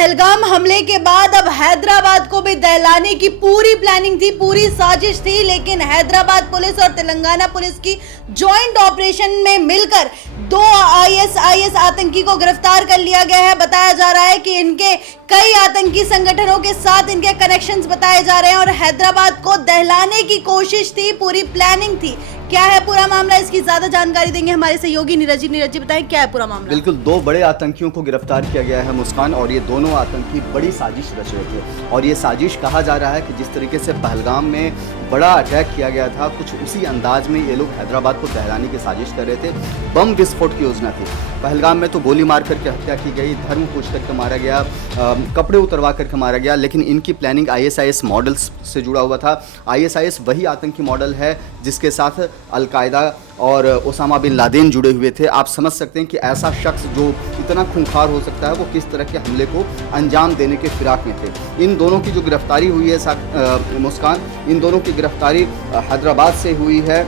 पहलगाम हमले के बाद अब हैदराबाद को भी दहलाने की पूरी प्लानिंग थी, पूरी साजिश थी, लेकिन हैदराबाद पुलिस और तेलंगाना पुलिस की जॉइंट ऑपरेशन में मिलकर 2 आईएसआईएस आतंकी को गिरफ्तार कर लिया गया है। बताया जा रहा है कि इनके कई आतंकी संगठनों के साथ इनके कनेक्शंस बताए जा रहे हैं और हैदराबाद को दहलाने की कोशिश थी, पूरी प्लानिंग थी। क्या है पूरा मामला, इसकी ज्यादा जानकारी देंगे हमारे सहयोगी नीरज जी बताएं क्या है पूरा मामला। बिल्कुल, 2 बड़े आतंकियों को गिरफ्तार किया गया है मुस्कान, और ये दोनों आतंकी बड़ी साजिश रच रहे थे। और ये साजिश कहा जा रहा है कि जिस तरीके से पहलगाम में बड़ा अटैक किया गया था, कुछ उसी अंदाज में ये लोग हैदराबाद को दहलाने की साजिश कर रहे थे। बम विस्फोट की योजना थी। पहलगाम में तो गोली मार करके हत्या की गई, धर्म पूछ करके मारा गया, कपड़े उतरवा करके मारा गया, लेकिन इनकी प्लानिंग आईएसआईएस मॉडल्स से जुड़ा हुआ था। आईएसआईएस वही आतंकी मॉडल है जिसके साथ अलकायदा और ओसामा बिन लादेन जुड़े हुए थे। आप समझ सकते हैं कि ऐसा शख्स जो इतना खूंखार हो सकता है, वो किस तरह के हमले को अंजाम देने के फिराक में थे। इन दोनों की जो गिरफ्तारी हुई है मुस्कान, इन दोनों की गिरफ्तारी हैदराबाद से हुई है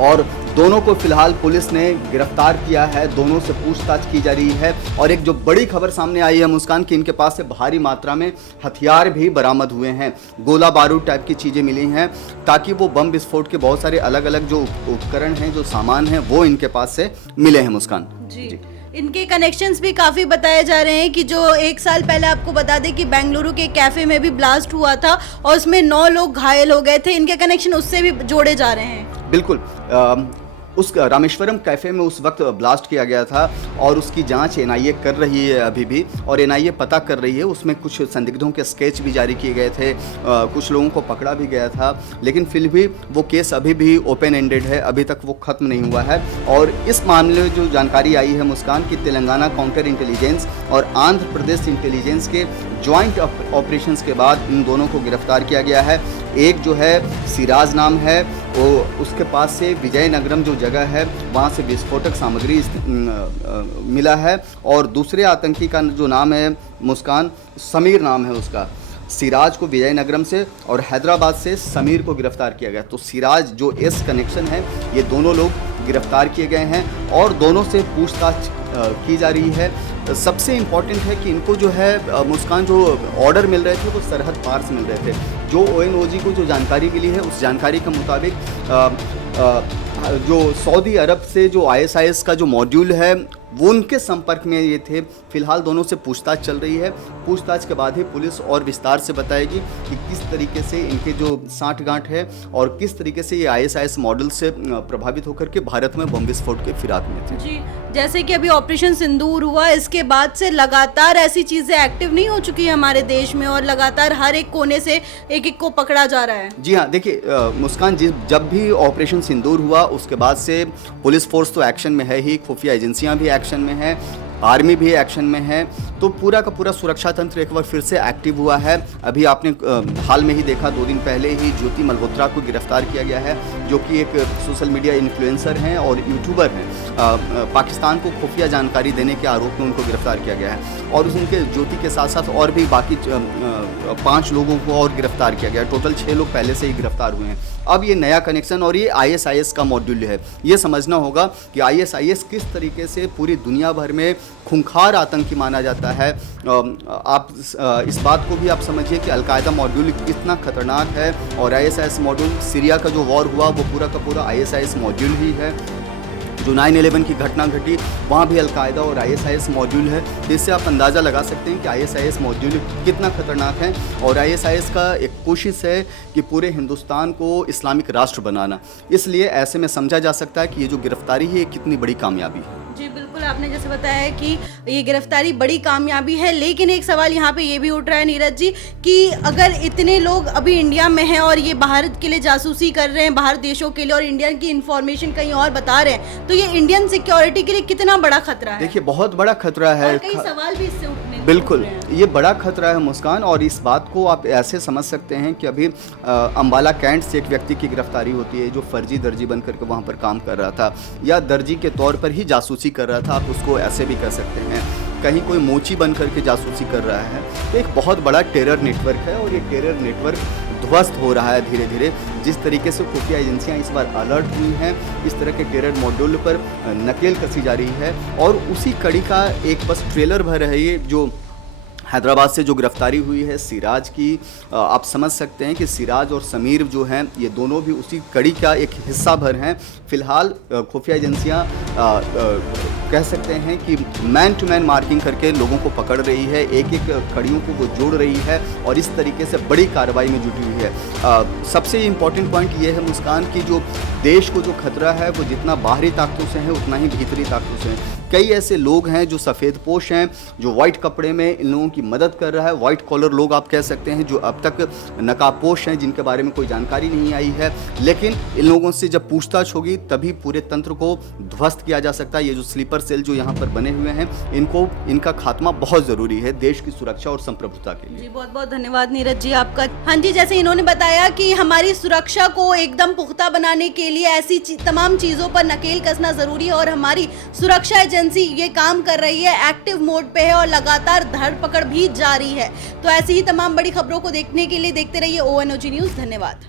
और दोनों को फिलहाल पुलिस ने गिरफ्तार किया है। दोनों से पूछताछ की जा रही है और एक जो बड़ी खबर सामने आई है मुस्कान कि इनके पास से भारी मात्रा में हथियार भी बरामद हुए हैं, गोला बारूद टाइप की चीज़ें मिली हैं, ताकि वो बम विस्फोट के बहुत सारे अलग अलग जो उपकरण हैं, जो सामान हैं, वो इनके पास से मिले हैं मुस्कान। जी। इनके कनेक्शंस भी काफ़ी बताए जा रहे हैं कि जो 1 साल पहले आपको बता दें कि बेंगलुरु के कैफ़े में भी ब्लास्ट हुआ था और उसमें 9 लोग घायल हो गए थे। इनके कनेक्शन उससे भी जोड़े जा रहे हैं। बिल्कुल, उस रामेश्वरम कैफ़े में उस वक्त ब्लास्ट किया गया था और उसकी जांच एनआईए कर रही है अभी भी, और एनआईए पता कर रही है। उसमें कुछ संदिग्धों के स्केच भी जारी किए गए थे, कुछ लोगों को पकड़ा भी गया था, लेकिन फिर भी वो केस अभी भी ओपन एंडेड है, अभी तक वो ख़त्म नहीं हुआ है। और इस मामले में जो जानकारी आई है मुस्कान की तेलंगाना काउंटर इंटेलिजेंस और आंध्र प्रदेश इंटेलिजेंस के जॉइंट ऑपरेशंस के बाद इन दोनों को गिरफ्तार किया गया है। एक जो है सिराज नाम है, वो उसके पास से विजयनगरम जो जगह है वहाँ से विस्फोटक सामग्री मिला है, और दूसरे आतंकी का जो नाम है मुस्कान, समीर नाम है उसका। सिराज को विजयनगरम से और हैदराबाद से समीर को गिरफ्तार किया गया। तो सिराज जो एस कनेक्शन है, ये दोनों लोग गिरफ्तार किए गए हैं और दोनों से पूछताछ की जा रही है। सबसे इम्पॉर्टेंट है कि इनको जो है मुस्कान, जो ऑर्डर मिल रहे थे वो सरहद पार से मिल रहे थे। जो ओएनओजी को जो जानकारी मिली है, उस जानकारी के मुताबिक जो सऊदी अरब से जो आईएसआईएस का जो मॉड्यूल है वो उनके संपर्क में ये थे। फिलहाल दोनों से पूछताछ चल रही है। पूछताछ के बाद ही पुलिस और विस्तार से बताएगी कि किस तरीके से इनके जो साठगांठ है और किस तरीके से ये आईएसआईएस मॉडल से प्रभावित होकर के भारत में बम विस्फोट के फिराक में थे। जी, जैसे कि अभी ऑपरेशन सिंदूर हुआ, इसके बाद से लगातार ऐसी चीज़ें एक्टिव नहीं हो चुकी है हमारे देश में और लगातार हर एक कोने से एक एक को पकड़ा जा रहा है। जी हाँ, देखिए मुस्कान, जब भी ऑपरेशन सिंदूर हुआ उसके बाद से पुलिस फोर्स तो एक्शन में है ही, खुफिया एजेंसियां भी एक्शन में है, आर्मी भी एक्शन में है, तो पूरा का पूरा सुरक्षा तंत्र एक बार फिर से एक्टिव हुआ है। अभी आपने हाल में ही देखा, 2 दिन पहले ही ज्योति मल्होत्रा को गिरफ्तार किया गया है, जो कि एक सोशल मीडिया इन्फ्लुएंसर हैं और यूट्यूबर हैं। पाकिस्तान को खुफिया जानकारी देने के आरोप में उनको गिरफ्तार किया गया है और उनके ज्योति के साथ साथ और भी बाकी 5 लोगों को और गिरफ्तार किया गया। टोटल 6 लोग पहले से ही गिरफ्तार हुए हैं। अब ये नया कनेक्शन और ये आईएसआईएस का मॉड्यूल है। ये समझना होगा कि आईएसआईएस किस तरीके से पूरी दुनिया भर में खूंखार आतंकी माना जाता है। आप इस बात को भी आप समझिए कि अलकायदा मॉड्यूल कितना खतरनाक है, और आईएसआईएस मॉड्यूल, सीरिया का जो वॉर हुआ वो पूरा का पूरा आईएसआईएस मॉड्यूल ही है। जो 9/11 की घटना घटी वहाँ भी अलकायदा और आईएसआईएस मॉड्यूल है। इससे आप अंदाज़ा लगा सकते हैं कि आईएसआईएस मॉड्यूल कितना खतरनाक है। और आईएसआईएस का एक कोशिश है कि पूरे हिंदुस्तान को इस्लामिक राष्ट्र बनाना, इसलिए ऐसे में समझा जा सकता है कि ये जो गिरफ्तारी है ये कितनी बड़ी कामयाबी है। जी बिल्कुल, आपने जैसे बताया कि ये गिरफ्तारी बड़ी कामयाबी है, लेकिन एक सवाल यहाँ पे ये भी उठ रहा है नीरज जी कि अगर इतने लोग अभी इंडिया में हैं और ये बाहर के लिए जासूसी कर रहे हैं, बाहर देशों के लिए, और इंडिया की इन्फॉर्मेशन कहीं और बता रहे हैं, तो ये इंडियन सिक्योरिटी के लिए कितना बड़ा खतरा है? देखिए, बहुत बड़ा खतरा है। और कई सवाल भी इससे उठने बिल्कुल, ये बड़ा खतरा है मुस्कान, और इस बात को आप ऐसे समझ सकते हैं कि अभी अंबाला कैंट से एक व्यक्ति की गिरफ्तारी होती है जो फर्जी दर्जी बन करके वहाँ पर काम कर रहा था, या दर्जी के तौर पर ही जासूसी कर रहा था, आप उसको ऐसे भी कर सकते हैं। कहीं कोई मोची बन करके जासूसी कर रहा है, तो एक बहुत बड़ा टेरर नेटवर्क है, और ये टेरर नेटवर्क ध्वस्त हो रहा है धीरे धीरे। जिस तरीके से खुफिया एजेंसियां इस बार अलर्ट हुई हैं, इस तरह के टेरर मॉड्यूल पर नकेल कसी जा रही है, और उसी कड़ी का एक बस ट्रेलर भर है ये जो हैदराबाद से जो गिरफ्तारी हुई है सिराज की, आप समझ सकते हैं कि सिराज और समीर जो हैं ये दोनों भी उसी कड़ी का एक हिस्सा भर हैं। फिलहाल खुफिया एजेंसियां कह सकते हैं कि मैन टू मैन मार्किंग करके लोगों को पकड़ रही है, एक एक कड़ियों को वो जोड़ रही है और इस तरीके से बड़ी कार्रवाई में जुटी हुई है। सबसे इम्पॉर्टेंट पॉइंट ये है मुस्कान की, जो देश को जो खतरा है वो जितना बाहरी ताकतों से है उतना ही भीतरी ताकतों से है। कई ऐसे लोग हैं जो सफ़ेद पोश हैं, जो वाइट कपड़े में इन लोगों की मदद कर रहा है, वाइट कॉलर लोग आप कह सकते हैं, जो अब तक नकाबपोश हैं, जिनके बारे में कोई जानकारी नहीं आई है। लेकिन इन लोगों से जब पूछताछ होगी तभी पूरे तंत्र को ध्वस्त किया जा सकता है। ये जो स्लीपर सेल जो यहाँ पर बने हुए हैं, इनका खात्मा बहुत ज़रूरी है देश की सुरक्षा और संप्रभुता के लिए। जी बहुत बहुत धन्यवाद नीरज जी आपका। हाँ जी, जैसे इन्होंने बताया कि हमारी सुरक्षा को एकदम पुख्ता बनाने के लिए ऐसी तमाम चीज़ों पर नकेल कसना ज़रूरी है और हमारी सुरक्षा एजेंसी ये काम कर रही है, एक्टिव मोड पे है और लगातार धरपकड़ भी जारी है। तो ऐसी ही तमाम बड़ी खबरों को देखने के लिए देखते रहिए ONOG न्यूज़। धन्यवाद।